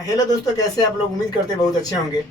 Hello दोस्तों, कैसे आप लोग? उम्मीद करते हैं बहुत अच्छे होंगे।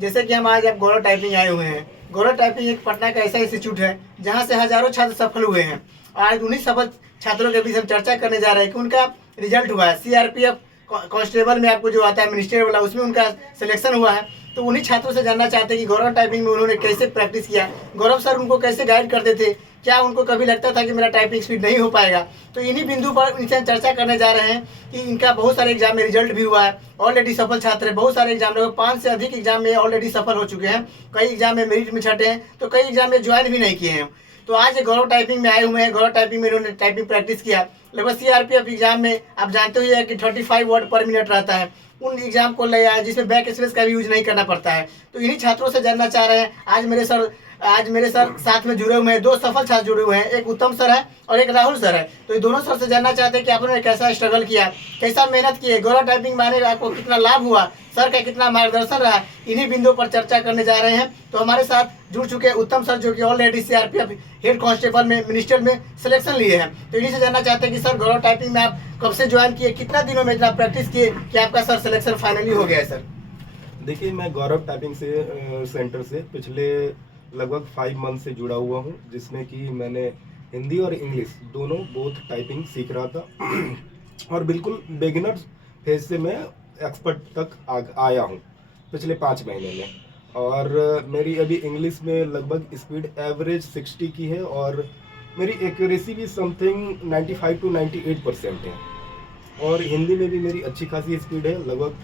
जैसे कि हम आज आप गौरव टाइपिंग आए हुए हैं। गौरव टाइपिंग एक पटना का ऐसा इंस्टीट्यूट है जहां से हजारों छात्र सफल हुए हैं। आज उन्हीं सफल छात्रों के बीच हम चर्चा करने जा रहे हैं कि उनका रिजल्ट हुआ है। सीआरपीएफ कांस्टेबल में आपको जो आता है मिनिस्टर वाला, उसमें उनका सिलेक्शन हुआ है। तो उन्हीं छात्रों से जानना चाहते हैं कि गौरव टाइपिंग में उन्होंने कैसे प्रैक्टिस किया, गौरव सर उनको कैसे गाइड करते थे, क्या उनको कभी लगता था कि मेरा टाइपिंग स्पीड नहीं हो पाएगा। तो इन्हीं बिंदु पर इनसे चर्चा करने जा रहे हैं कि इनका बहुत सारे एग्जाम में रिजल्ट भी हुआ है। ऑलरेडी सफल छात्र है, बहुत सारे एग्जाम में 5 से अधिक एग्जाम में ऑलरेडी सफल हो चुके हैं। कई एग्जाम में मेरिट में छठे हैं, तो कई एग्जाम में ज्वाइन भी नहीं किए हैं। तो आज ये गौरव टाइपिंग में आए हुए हैं। गौरव टाइपिंग में इन्होंने टाइपिंग प्रैक्टिस किया। लगभग सीआरपीएफ एग्जाम में आप जानते ही है कि 35 वर्ड पर मिनट रहता है। उन एग्जाम को ले आए जिसमें बैक स्पेस का भी यूज नहीं करना पड़ता है। तो इन्हीं छात्रों से जानना चाह रहे हैं। आज मेरे सर साथ में जुड़े हुए हैं। 2 सफल छात्र जुड़े हुए हैं, एक उत्तम सर है और एक राहुल सर है। तो ये दोनों सर से जानना चाहते हैं कि आपने कैसा स्ट्रगल किया, कैसा मेहनत किए, गौरव टाइपिंग माने आपको कितना लाभ हुआ, सर का कितना मार्गदर्शन रहा। इन्हीं बिंदुओं पर चर्चा करने जा रहे हैं। तो हमारे साथ जुड़ चुके हैं उत्तम सर, जो कि ऑलरेडी सीआरपीएफ हेड कांस्टेबल में मिनिस्टर में सिलेक्शन लिए हैं। तो इन्हीं से जानना चाहते हैं कि सर गौरव टाइपिंग में आप कब से ज्वाइन किए, कितना दिनों में इतना प्रैक्टिस किए कि आपका सर सिलेक्शन फाइनली हो गया है सर? देखिए, मैं गौरव टाइपिंग सेंटर से पिछले लगभग 5 मंथ से जुड़ा हुआ हूँ, जिसमें कि मैंने हिंदी और इंग्लिश दोनों बोथ टाइपिंग सीख रहा था और बिल्कुल बिगिनर फेज से मैं एक्सपर्ट तक आया हूँ पिछले 5 महीने में। और मेरी अभी इंग्लिश में लगभग स्पीड एवरेज 60 की है और मेरी एक्यूरेसी भी समथिंग 95 to 98% है। और हिंदी में भी मेरी अच्छी खासी स्पीड है, लगभग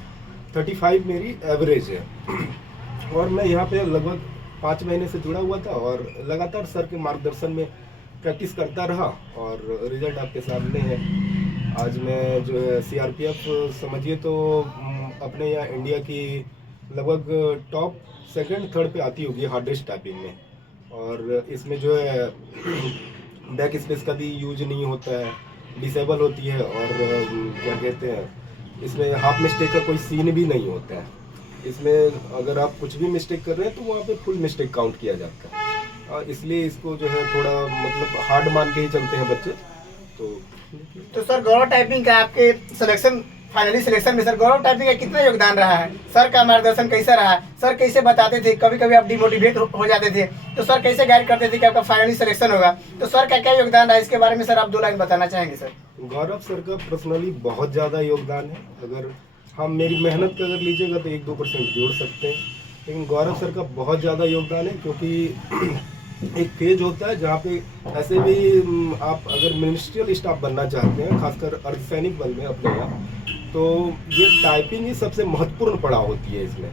35 मेरी एवरेज है। और मैं यहाँ पे लगभग 5 महीने से जुड़ा हुआ था और लगातार सर के मार्गदर्शन में प्रैक्टिस करता रहा और रिजल्ट आपके सामने है। आज मैं जो है सीआरपीएफ समझिए तो अपने यहाँ इंडिया की लगभग टॉप 2nd 3rd पे आती होगी हार्डेस्ट टाइपिंग में। और इसमें जो है बैक स्पेस का भी यूज नहीं होता है, डिसेबल होती है और क्या कहते हैं, इसमें हाफ मिस्टेक का कोई सीन भी नहीं होता है। इसमें अगर आप कुछ भी मिस्टेक कर रहे हैं तो वहाँ पे फुल मिस्टेक काउंट किया जाता है। और इसलिए इसको जो है थोड़ा मतलब हार्ड मान के ही चलते हैं बच्चे। तो सर गौरव टाइपिंग का आपके सिलेक्शन फाइनली सिलेक्शन में सर गौरव टाइपिंग का कितना योगदान रहा है? सर का मार्गदर्शन कैसा रहा? सर कैसे बताते थे? कभी कभी आप डिमोटिवेट हो जाते थे, तो सर कैसे गाइड करते थे कि आपका फाइनली सिलेक्शन होगा? तो सर का क्या योगदान रहा, इसके बारे में सर आप 2 लाइन बताना चाहेंगे सर? गौरव सर का पर्सनली बहुत ज़्यादा योगदान है। अगर हम मेरी मेहनत का अगर लीजिएगा तो 1-2% जोड़ सकते हैं, लेकिन गौरव सर का बहुत ज़्यादा योगदान है। क्योंकि एक फेज होता है जहाँ पे ऐसे भी आप अगर मिनिस्ट्रियल स्टाफ बनना चाहते हैं, खासकर अर्धसैनिक बल में अपने यहाँ, तो ये टाइपिंग ही सबसे महत्वपूर्ण पड़ाव होती है इसमें।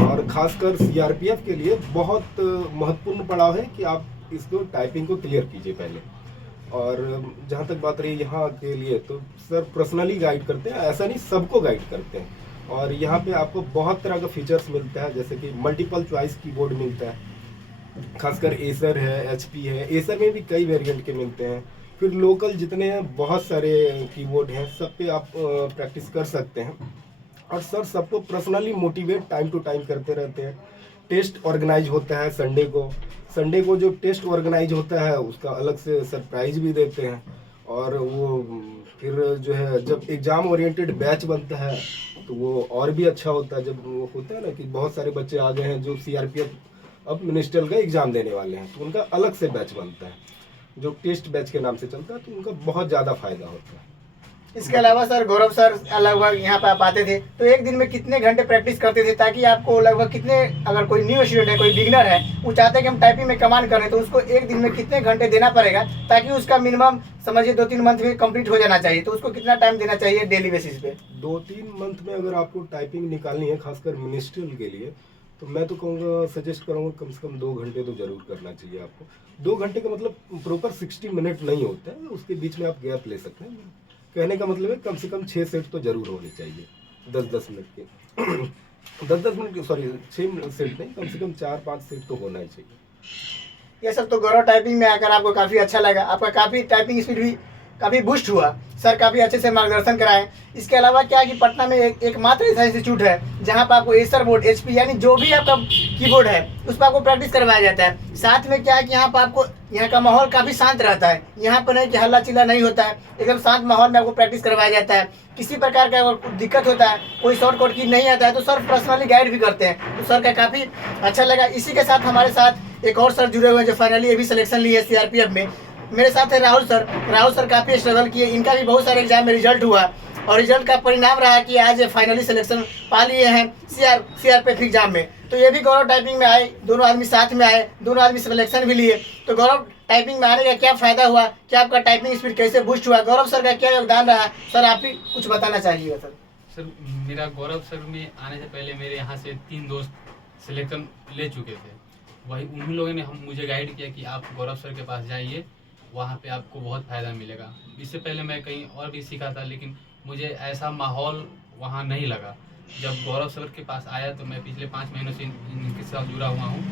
और खासकर सीआरपीएफ के लिए बहुत महत्वपूर्ण पड़ाव है कि आप इसको टाइपिंग को क्लियर कीजिए पहले। और जहाँ तक बात रही यहाँ के लिए, तो सर पर्सनली गाइड करते हैं, ऐसा नहीं सबको गाइड करते हैं। और यहाँ पे आपको बहुत तरह का फीचर्स मिलता है, जैसे कि मल्टीपल चॉइस कीबोर्ड मिलता है, खासकर एसर है, एचपी है। एसर में भी कई वेरिएंट के मिलते हैं। फिर लोकल जितने हैं बहुत सारे कीबोर्ड हैं, सब पे आप प्रैक्टिस कर सकते हैं। और सर सबको personally motivate time to time करते रहते हैं। टेस्ट ऑर्गेनाइज होता है संडे को जो टेस्ट ऑर्गेनाइज होता है उसका अलग से सरप्राइज भी देते हैं। और वो फिर जो है जब एग्ज़ाम ओरिएंटेड बैच बनता है तो वो और भी अच्छा होता है। जब वो होता है ना कि बहुत सारे बच्चे आ गए हैं जो सीआरपीएफ अब मिनिस्टर का एग्ज़ाम देने वाले हैं, तो उनका अलग से बैच बनता है जो टेस्ट बैच के नाम से चलता है, तो उनका बहुत ज़्यादा फायदा होता है। इसके अलावा सर गौरव सर लगभग यहाँ पे आप आते थे तो एक दिन में कितने घंटे प्रैक्टिस करते थे, ताकि आपको लगभग कितने, अगर कोई न्यू स्टूडेंट है, कोई बिगिनर है, वो चाहते हैं कि हम टाइपिंग में कमांड करें, तो उसको एक दिन में कितने घंटे देना पड़ेगा ताकि उसका मिनिमम समझिए 2-3 मंथ में कंप्लीट हो जाना चाहिए? तो उसको कितना टाइम देना चाहिए डेली बेसिस पे? 2-3 मंथ में अगर आपको टाइपिंग निकालनी है, खासकर मिनिस्ट्रियल के लिए, तो मैं तो कहूँगा, सजेस्ट करूँगा कम से कम 2 घंटे तो ज़रूर करना चाहिए आपको। 2 घंटे का मतलब प्रॉपर 60 मिनट नहीं होता है, उसके बीच में आप गैप ले सकते हैं। कहने का मतलब है कम से कम 6 सेट तो ज़रूर होने चाहिए 10-10 मिनट के 10-10 मिनट के, सॉरी 6 सेट नहीं, कम से कम 4-5 सेट तो होना ही चाहिए। ये सब तो गौरव टाइपिंग में आकर आपको काफ़ी अच्छा लगा, आपका काफ़ी टाइपिंग स्पीड भी काफ़ी बूस्ट हुआ। सर काफ़ी अच्छे से मार्गदर्शन कराएं। इसके अलावा क्या है कि पटना में एकमात्र ऐसा इंस्टीट्यूट है जहाँ पर आपको एसर बोर्ड, HP यानी जो भी आपका कीबोर्ड है उस पर आपको प्रैक्टिस करवाया जाता है। साथ में क्या है कि यहाँ पर आपको यहाँ का माहौल काफ़ी शांत रहता है। यहाँ पर नहीं कि हल्ला चिल्ला नहीं होता है, एकदम शांत माहौल में आपको प्रैक्टिस करवाया जाता है। किसी प्रकार का अगर दिक्कत होता है, कोई शॉर्टकट की नहीं आता है तो सर पर्सनली गाइड भी करते हैं। तो सर का काफ़ी अच्छा लगा। इसी के साथ हमारे साथ एक और सर जुड़े हुए हैं जो फाइनली ये भी सिलेक्शन लिए है CRPF में। मेरे साथ है राहुल सर। राहुल सर काफ़ी स्ट्रगल किए, इनका भी बहुत सारे एग्जाम में रिजल्ट हुआ और रिजल्ट का परिणाम रहा कि आज फाइनली सिलेक्शन पा लिए हैं CRPF एग्जाम में। तो ये भी गौरव टाइपिंग में आए, दोनों आदमी साथ में आए, दोनों आदमी सिलेक्शन भी लिए। तो गौरव टाइपिंग में आने का क्या फ़ायदा हुआ, क्या आपका टाइपिंग स्पीड कैसे बूस्ट हुआ, गौरव सर का क्या योगदान रहा, सर आप भी कुछ बताना चाहिए। सर मेरा गौरव सर में आने से पहले मेरे यहाँ से 3 दोस्त सिलेक्शन ले चुके थे। वही उन्हीं लोगों ने मुझे गाइड किया कि आप गौरव सर के पास जाइए, वहाँ पे आपको बहुत फ़ायदा मिलेगा। इससे पहले मैं कहीं और भी सीखा था लेकिन मुझे ऐसा माहौल वहाँ नहीं लगा। जब गौरव सर के पास आया तो मैं पिछले 5 महीनों से इनके साथ जुड़ा हुआ हूँ,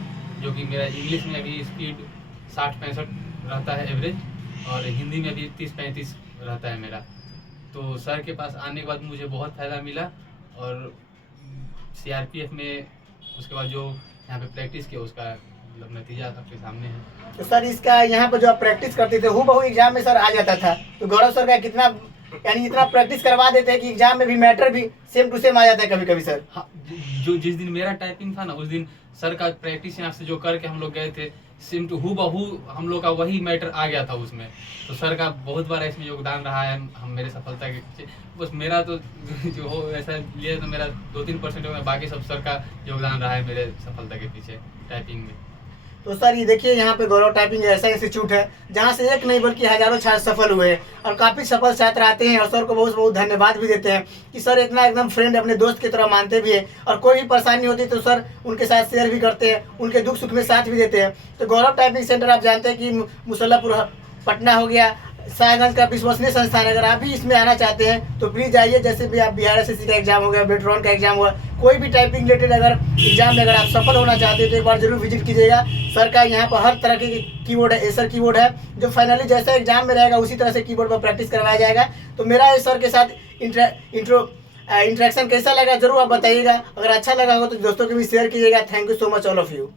जो कि मेरा इंग्लिश में अभी स्पीड 60-65 रहता है एवरेज, और हिंदी में भी 30-35 रहता है मेरा। तो सर के पास आने के बाद मुझे बहुत फ़ायदा मिला और CRPF में उसके बाद जो यहाँ पे प्रैक्टिस किया उसका मतलब नतीजा आपके सामने है। तो सर इसका यहाँ पर जो आप प्रैक्टिस करते थे हूबहू एग्जाम में सर आ जाता था। तो गौरव सर का कितना यानी इतना प्रैक्टिस करवा देते हैं कि एग्जाम में भी मैटर भी सेम टू सेम आ जाता है कभी कभी सर। हाँ, जो जिस दिन मेरा टाइपिंग था ना उस दिन सर का प्रैक्टिस यहाँ से जो करके हम लोग गए थे सेम टू हूबहू हम लोग का वही मैटर आ गया था उसमें। तो सर का बहुत बड़ा इसमें योगदान रहा है हम मेरे सफलता के पीछे। बस मेरा तो जो हो ऐसा लिया तो मेरा 2-3% होगा, बाकी सब सर का योगदान रहा है मेरे सफलता के पीछे टाइपिंग में। तो सर ये देखिए यहाँ पे गौरव टाइपिंग ऐसा इंस्टीट्यूट है जहाँ से एक नहीं बल्कि हजारों छात्र सफल हुए हैं और काफ़ी सफल छात्र आते हैं और सर को बहुत बहुत धन्यवाद भी देते हैं कि सर इतना एकदम फ्रेंड अपने दोस्त की तरह मानते भी हैं और कोई भी परेशानी होती है तो सर उनके साथ शेयर भी करते हैं, उनके दुख सुख में साथ भी देते हैं। तो गौरव टाइपिंग सेंटर आप जानते हैं कि मुसल्लापुर पटना हो गया, साहेबगंज का विश्वसनीय संस्थान। अगर आप भी इसमें आना चाहते हैं तो प्लीज़ आइए। जैसे भी आप BRSSC का एग्जाम हो गया, बेट्रॉन का एग्जाम हुआ, कोई भी टाइपिंग रिलेटेड अगर एग्जाम में अगर आप सफल होना चाहते हैं तो एक बार जरूर विजिट कीजिएगा। सर का यहाँ पर हर तरह के कीबोर्ड है, एसर कीबोर्ड है जो फाइनली जैसा एग्जाम में रहेगा उसी तरह से कीबोर्ड पर प्रैक्टिस करवाया जाएगा। तो मेरा इस सर के साथ इंटरेक्शन कैसा लगा जरूर आप बताइएगा। अगर अच्छा लगा हो तो दोस्तों के भी शेयर कीजिएगा। Thank you so much all of you.